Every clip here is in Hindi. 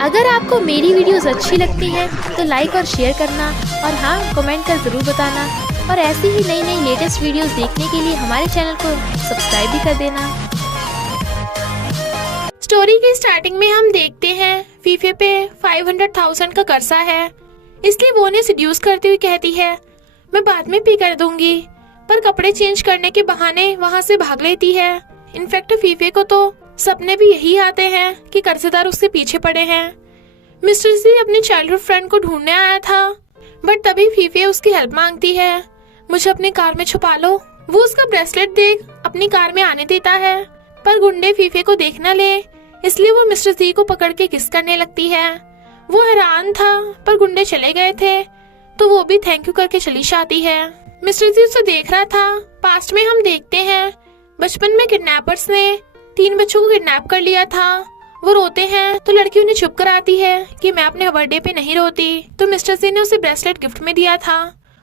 अगर आपको मेरी वीडियोस अच्छी लगती हैं तो लाइक और शेयर करना और हाँ कमेंट कर ज़रूर बताना और ऐसी ही नई नई लेटेस्ट वीडियोस देखने के लिए हमारे चैनल को सब्सक्राइब भी कर देना। स्टोरी की स्टार्टिंग में हम देखते हैं फीफे पे 500,000 का कर्जा है, इसलिए वो उन्हें सिड्यूस करती हुई कहती है मैं बाद में पे कर दूंगी, पर कपड़े चेंज करने के बहाने वहाँ से भाग लेती है। इनफैक्ट फीफे को तो सपने भी यही आते हैं कि कर्जदार उससे पीछे पड़े हैं। मिस्टर जी अपने चाइल्डहुड फ्रेंड को ढूंढने आया था, बट तभी फीफे उसकी हेल्प मांगती है, मुझे अपनी कार में छुपा लो। वो उसका ब्रेसलेट देख अपनी कार में आने देता है, पर गुंडे फीफे को देख न ले, इसलिए वो मिस्टर जी को पकड़ के किस करने लगती है। वो हैरान था, पर गुंडे चले गए थे तो वो भी थैंक यू करके चली जाती है। मिस्टर जी उसे देख रहा था। पास्ट में हम देखते हैं बचपन में किडनैपर्स ने 3 बच्चों को किडनैप कर लिया था। वो रोते हैं तो लड़की उन्हें चुप कराती है कि मैं अपने बर्थडे पे नहीं रोती। तो मिस्टर जी ने उसे ब्रेसलेट गिफ्ट में दिया था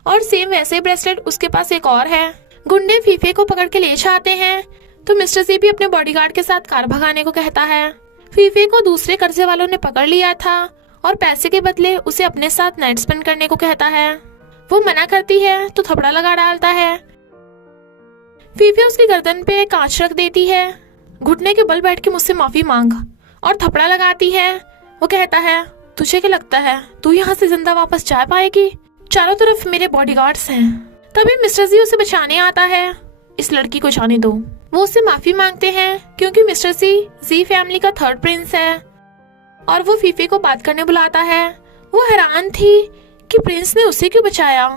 और सेम वैसे ब्रेसलेट उसके पास एक और है। गुंडे फीफे को पकड़ के ले जाते हैं तो मिस्टर जी भी अपने बॉडीगार्ड के साथ कार भगाने को कहता है। फीफे को दूसरे कर्जे वालों ने पकड़ लिया था और पैसे के बदले उसे अपने साथ नाइट स्पेंड करने को कहता है। वो मना करती है तो थपड़ा लगा डालता है। फीफे उसकी गर्दन पे कांच रख देती है, घुटने के बल बैठ के मुझसे माफी मांग, और थपड़ा लगाती है। वो कहता है तुझे क्या लगता है तू यहाँ से जिंदा वापस जा पाएगी? चारों तरफ मेरे बॉडीगार्ड्स हैं। तभी मिस्टर जी उसे बचाने आता है। इस लड़की को जाने दो। वो उससे माफी मांगते हैं क्योंकि मिस्टर जी फैमिली का 3rd प्रिंस है और वो फीफे को बात करने बुलाता है। वो हैरान थी कि प्रिंस ने उसे क्यों बचाया,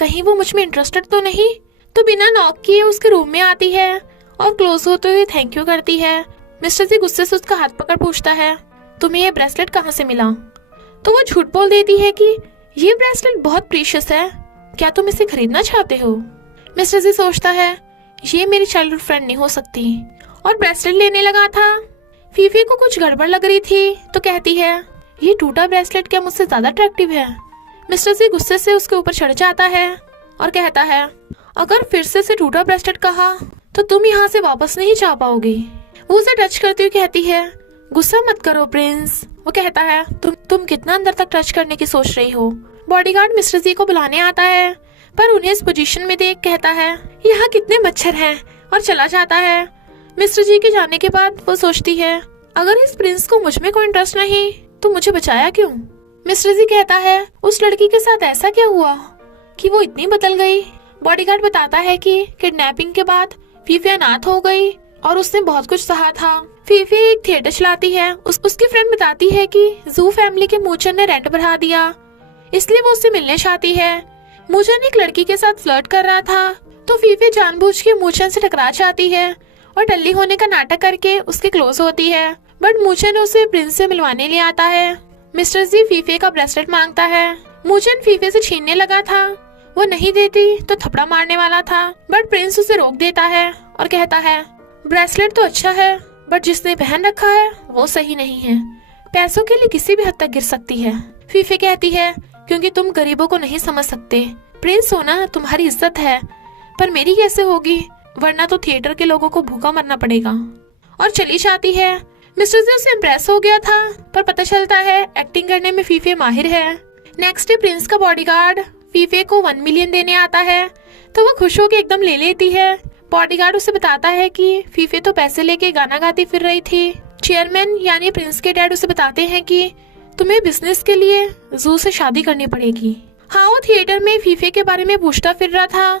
कहीं वो मुझ में इंटरेस्टेड तो नहीं। तो बिना नॉक किए उसके रूम में आती है और क्लोज होते हुए थैंक यू करती है। मिस्टर जी गुस्से से उसका हाथ पकड़ पूछता है तुम्हें ये ब्रेसलेट कहाँ से मिला? तो वो झूठ बोल देती है कि ये ब्रेसलेट बहुत प्रीशियस है, क्या तुम इसे खरीदना चाहते हो? मिस्टर जी सोचता है ये मेरी चाइल्डहुड फ्रेंड नहीं हो सकती और ब्रेसलेट लेने लगा था। फीफे को कुछ गड़बड़ लग रही थी तो कहती है ये टूटा ब्रेसलेट क्या मुझसे ज्यादा अट्रैक्टिव है? मिस्टर जी गुस्से से उसके ऊपर चढ़ जाता है और कहता है अगर फिर से टूटा ब्रेसलेट कहा तो तुम यहाँ से वापस नहीं जा पाओगी। वो उसे टच करती हुई कहती है गुस्सा मत करो प्रिंस। वो कहता है तुम कितना अंदर तक टच करने की सोच रही हो? बॉडीगार्ड मिस्टर जी को बुलाने आता है, पर उन्हें इस पोजीशन में देख कहता है यहाँ कितने मच्छर हैं, और चला जाता है। मिस्टर जी के जाने के बाद वो सोचती है अगर इस प्रिंस को मुझ में कोई इंटरेस्ट नहीं तो मुझे बचाया क्यों? मिस्टर जी कहता है उस लड़की के साथ ऐसा क्या हुआ कि वो इतनी बदल गई? बॉडीगार्ड बताता है कि किडनैपिंग के बाद फीफे अनाथ हो गई और उसने बहुत कुछ सहा था। फीफे एक थिएटर चलाती है। उसकी फ्रेंड बताती है कि जू फैमिली के मूचन ने रेंट बढ़ा दिया, इसलिए वो उससे मिलने चाहती है। मूचन एक लड़की के साथ फ्लर्ट कर रहा था तो फीफे जानबूझ के मूचन से टकरा जाती है और टल्ली होने का नाटक करके उसके क्लोज होती है। बट मूचन उसे प्रिंस से मिलवाने ले आता है। मिस्टर जी फीफे का ब्रेसलेट मांगता है। मूचन फीफे से छीनने लगा था, वो नहीं देती तो थपड़ा मारने वाला था, बट प्रिंस उसे रोक देता है और कहता है ब्रेसलेट तो अच्छा है बट जिसने पहन रखा है वो सही नहीं है, पैसों के लिए किसी भी हद तक गिर सकती है। फीफे कहती है क्योंकि तुम गरीबों को नहीं समझ सकते। प्रिंस होना तुम्हारी इज्जत है पर मेरी कैसे होगी, वरना तो थिएटर के लोगों को भूखा मरना पड़ेगा, और चली जाती है। मिस्टर जी उससे इम्प्रेस हो गया था, पर पता चलता है एक्टिंग करने में फीफे माहिर है। नेक्स्ट डे प्रिंस का बॉडीगार्ड फीफे को 1 मिलियन देने आता है तो वो खुश होकर एकदम ले लेती है। बॉडीगार्ड उसे बताता है कि फीफे तो पैसे लेके गाना गाती फिर रही थी। चेयरमैन यानी प्रिंस के डैड उसे बताते हैं कि तुम्हें बिजनेस के लिए जू से शादी करनी पड़ेगी। हाँ वो थिएटर में फीफे के बारे में पूछता फिर रहा था,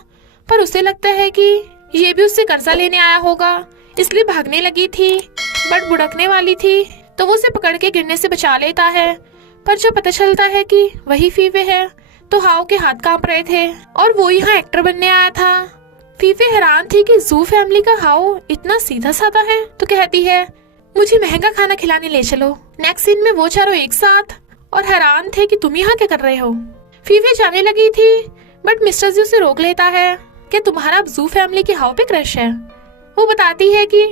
पर उसे लगता है कि ये भी उससे कर्जा लेने आया होगा, इसलिए भागने लगी थी, बट बुड़कने वाली थी तो वो उसे पकड़ के गिरने से बचा लेता है। पर जब पता चलता है कि वही फीफे है तो हाओ के हाथ कांप रहे थे और वो यहाँ एक्टर बनने आया था। फीफे हैरान थी कि जू फैमिली का हाओ इतना सीधा साधा है, तो कहती है मुझे महंगा खाना खिलाने ले चलो। नेक्स्ट सीन में वो चारों एक साथ और हैरान थे कि तुम यहाँ क्या कर रहे हो। फीफे जाने लगी थी बट मिस्टर जी उसे रोक लेता है कि तुम्हारा जू फैमिली के हाओ पे क्रश है। वो बताती है कि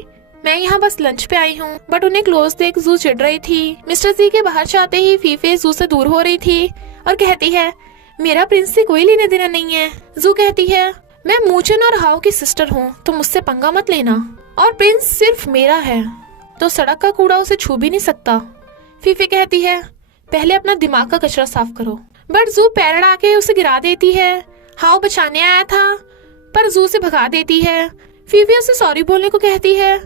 मैं यहाँ बस लंच पे आई हूँ, बट उन्हें क्लोज देख जू चिढ़ रही थी। मिस्टर जी के बाहर जाते ही फीफे जू से दूर हो रही थी और कहती है मेरा प्रिंस से कोई लेने देना नहीं है। जू कहती है मैं मूचन और हाओ की सिस्टर हूँ तो मुझसे पंगा मत लेना, और प्रिंस सिर्फ मेरा है तो सड़क का कूड़ा उसे छू भी नहीं सकता। फीफे कहती है पहले अपना दिमाग का कचरा साफ करो, बट जू पैर अड़ा के उसे गिरा देती है। हाओ बचाने आया था पर जू से भगा देती है। फीफे उसे सॉरी बोलने को कहती है,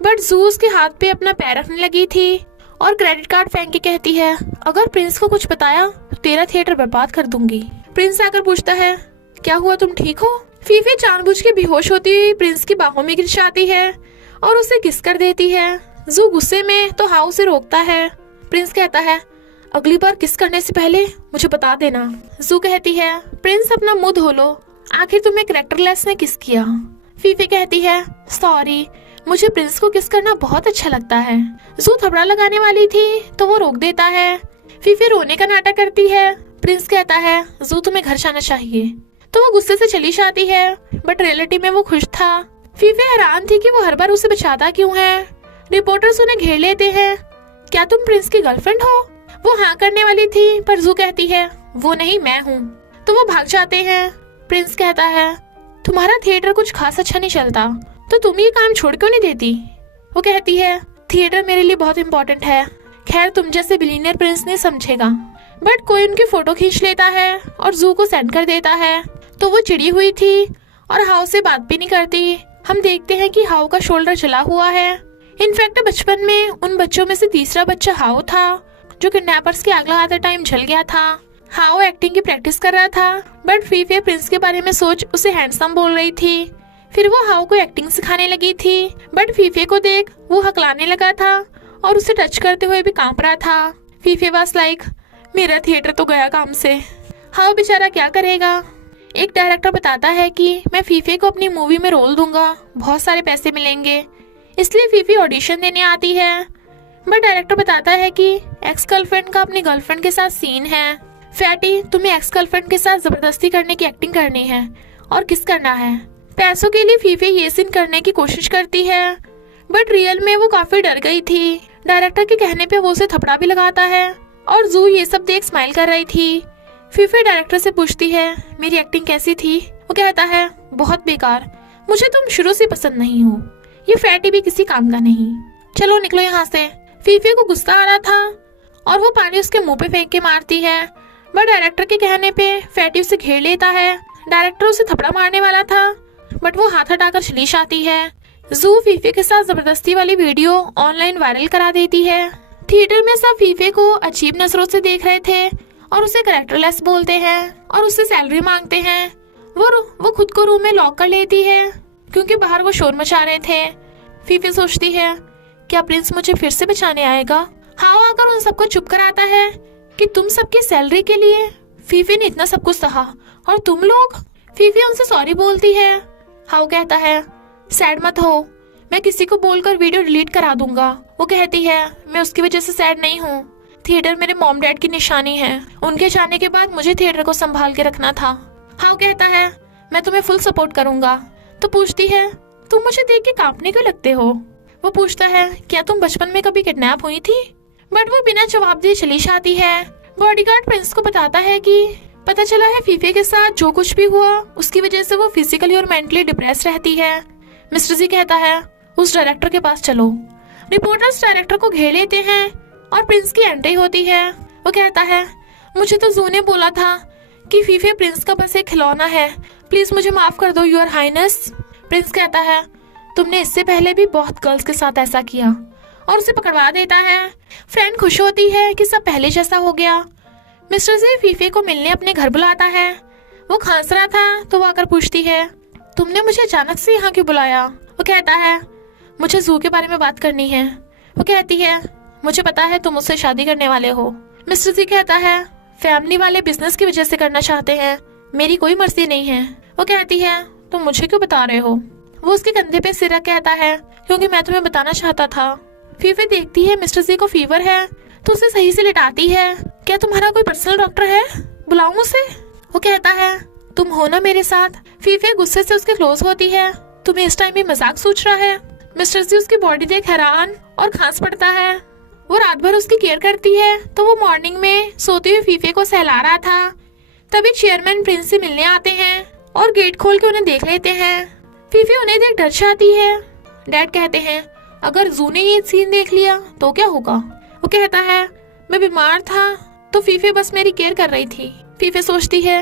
बट जू उसके हाथ पे अपना पैर रखने लगी थी और क्रेडिट कार्ड फेंक के कहती है अगर प्रिंस को कुछ बताया तो तेरा थिएटर बर्बाद कर दूंगी। प्रिंस आकर पूछता है क्या हुआ, तुम ठीक हो? फीफे जानबूझ के बेहोश होती हुई प्रिंस की बाहों में गिर जाती है और उसे किस कर देती है। जू गुस्से में तो हाउ से रोकता है। प्रिंस कहता है अगली बार किस करने से पहले मुझे बता देना। जू कहती है प्रिंस अपना मुंह धो लो, आखिर तुम्हें कैरेक्टरलेस ने किस किया। फीफे कहती है सॉरी, मुझे प्रिंस को किस करना बहुत अच्छा लगता है। जू थपड़ा लगाने वाली थी तो वो रोक देता है। फीफे रोने का नाटक करती है। प्रिंस कहता है जू तुम्हें घर जाना चाहिए, तो वो गुस्से से चली जाती है, बट रियलिटी में वो खुश था। फीफे हैरान थी कि वो हर बार उसे बचाता क्यों है। रिपोर्टर्स उन्हें घेर लेते हैं, क्या तुम प्रिंस की गर्लफ्रेंड हो? वो हाँ करने वाली थी पर जू कहती है वो नहीं मैं हूँ, तो वो भाग जाते हैं। प्रिंस कहता है तुम्हारा थिएटर कुछ खास अच्छा नहीं चलता, तो तुम ये काम छोड़ क्यों नहीं देती? वो कहती है थिएटर मेरे लिए बहुत इम्पोर्टेंट है, खैर तुम जैसे बिलीनियर प्रिंस नहीं समझेगा। बट कोई उनकी फोटो खींच लेता है और जू को सेंड कर देता है, तो वो चिड़ी हुई थी और हाउ से बात भी नहीं करती। हम देखते हैं कि हाउ का शोल्डर जला हुआ है। इनफैक्ट बचपन में उन बच्चों में से तीसरा बच्चा हाउ था जो किडनैपर्स की आग लगाते टाइम जल गया था। हाउ एक्टिंग की प्रैक्टिस कर रहा था, बट फीफे प्रिंस के बारे में सोच उसे हैंडसम बोल रही थी। फिर वो हाउ को एक्टिंग सिखाने लगी थी, बट फीफे को देख वो हकलाने लगा था और उसे टच करते हुए भी कांप रहा था। फीफे वाज लाइक मेरा थिएटर तो गया काम से। हाउ बेचारा क्या करेगा। एक डायरेक्टर बताता है कि मैं फीफे को अपनी मूवी में रोल दूंगा, बहुत सारे पैसे मिलेंगे, इसलिए फीफे ऑडिशन देने आती है। बट डायरेक्टर बताता है कि एक्स गर्लफ्रेंड का अपनी गर्लफ्रेंड के साथ सीन है। फैटी तुम्हें एक्स गर्लफ्रेंड के साथ जबरदस्ती करने की एक्टिंग करनी है और किस करना है। पैसों के लिए फीफे ये सीन करने की कोशिश करती है, बट रियल में वो काफी डर गई थी। डायरेक्टर के कहने पे वो उसे थपड़ा भी लगाता है और जू ये सब देख स्माइल कर रही थी। फीफे डायरेक्टर से पूछती है मेरी एक्टिंग कैसी थी? वो कहता है बहुत बेकार, मुझे तुम शुरू से पसंद नहीं हो, ये फैटी भी किसी काम का नहीं, चलो निकलो यहाँ से। फीफे को गुस्सा आ रहा था और वो पानी उसके मुंह पे फेंक के मारती है, बट डायरेक्टर के कहने पे फैटी उसे घेर लेता है। डायरेक्टर उसे थपड़ा मारने वाला था, बट वो हाथ हटाकर चली जाती है। जू फीफे के साथ जबरदस्ती वाली वीडियो ऑनलाइन वायरल करा देती है। थिएटर में सब फीफे को अजीब नजरों से देख रहे थे और उसे कैरेक्टरलेस बोलते हैं और उससे सैलरी मांगते हैं। वो खुद को रूम में लॉक कर लेती है क्योंकि बाहर वो शोर मचा रहे थे। फीफे सोचती है क्या प्रिंस मुझे फिर से बचाने आएगा। हाउ आकर उन सबको चुप कराता है कि तुम सबकी सैलरी के लिए फीफे ने इतना सब कुछ सहा और तुम लोग। फीफे उनसे सॉरी बोलती है। हाउ कहता है सैड मत हो, मैं किसी को बोलकर वीडियो डिलीट करा दूंगा। वो कहती है मैं उसकी वजह से सैड नहीं हूँ, थिएटर मेरे मॉम डैड की निशानी है, उनके जाने के बाद मुझे थिएटर को संभाल के रखना था। हाउ कहता है मैं तुम्हें फुल सपोर्ट करूंगा। तो पूछती है तुम मुझे देख के कांपने क्यों लगते हो। वो पूछता है क्या तुम बचपन में कभी किडनैप हुई थी। बट वो बिना जवाब दिए चली जाती है। बॉडीगार्ड प्रिंस को बताता है कि पता चला है फीफे के साथ जो कुछ भी हुआ उसकी वजह से वो फिजिकली और मेंटली डिप्रेस रहती है। मिस्टर जी कहता है उस डायरेक्टर के पास चलो। रिपोर्टर्स डायरेक्टर को घेर लेते हैं और प्रिंस की एंट्री होती है। वो कहता है मुझे तो जू ने बोला था कि फीफे प्रिंस का बस एक खिलौना है, प्लीज मुझे माफ कर दो योर हाइनेस। प्रिंस कहता है तुमने इससे पहले भी बहुत गर्ल्स के साथ ऐसा किया और उसे पकड़वा देता है। फ्रेंड खुश होती है कि सब पहले जैसा हो गया। मिस्टर जी फीफे को मिलने अपने घर बुलाता है। वो खांस रहा था तो वो आकर पूछती है तुमने मुझे अचानक से यहाँ क्यों बुलाया। वो कहता है मुझे जू के बारे में बात करनी है। वो कहती है मुझे पता है तुम उससे शादी करने वाले हो। मिस्टर जी कहता है फैमिली वाले बिजनेस की वजह से करना चाहते हैं, मेरी कोई मर्जी नहीं है। वो कहती है तुम मुझे क्यों बता रहे हो। वो उसके कंधे पे सिर रख कहता है क्योंकि मैं तुम्हें बताना चाहता था। फीफे देखती है मिस्टर जी को फीवर है तो उसे सही से लिटाती है। क्या तुम्हारा कोई पर्सनल डॉक्टर है, बुलाऊं उसे। वो कहता है तुम हो ना मेरे साथ। फीफे गुस्से से उसके क्लोज होती है। तुम्हें इस टाइम भी मजाक सोच रहा है। मिस्टर जी उसकी बॉडी देख हैरान और खांस पड़ता है। वो रात भर उसकी केयर करती है तो वो मॉर्निंग में सोते हुए फीफे को सहला रहा था। तभी चेयरमैन प्रिंस से मिलने आते हैं और गेट खोल के उन्हें देख लेते हैं। फीफे उन्हें देख डर जाती है। डैड कहते हैं अगर जू ने ये सीन देख लिया तो क्या होगा, वो कहता है मैं बीमार था तो फीफे बस मेरी केयर कर रही थी। फीफे सोचती है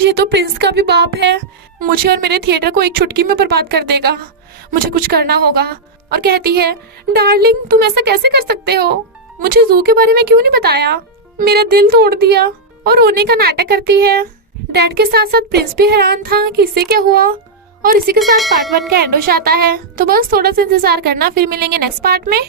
ये तो प्रिंस का भी बाप है, मुझे और मेरे थिएटर को एक चुटकी में बर्बाद कर देगा, मुझे कुछ करना होगा। और कहती है डार्लिंग तुम ऐसा कैसे कर सकते हो, मुझे जू के बारे में क्यों नहीं बताया, मेरा दिल तोड़ दिया। और रोने का नाटक करती है। डैड के साथ साथ प्रिंस भी हैरान था कि इससे क्या हुआ। और इसी के साथ पार्ट 1 का एंड हो जाता है। तो बस थोड़ा सा इंतजार करना, फिर मिलेंगे नेक्स्ट पार्ट में।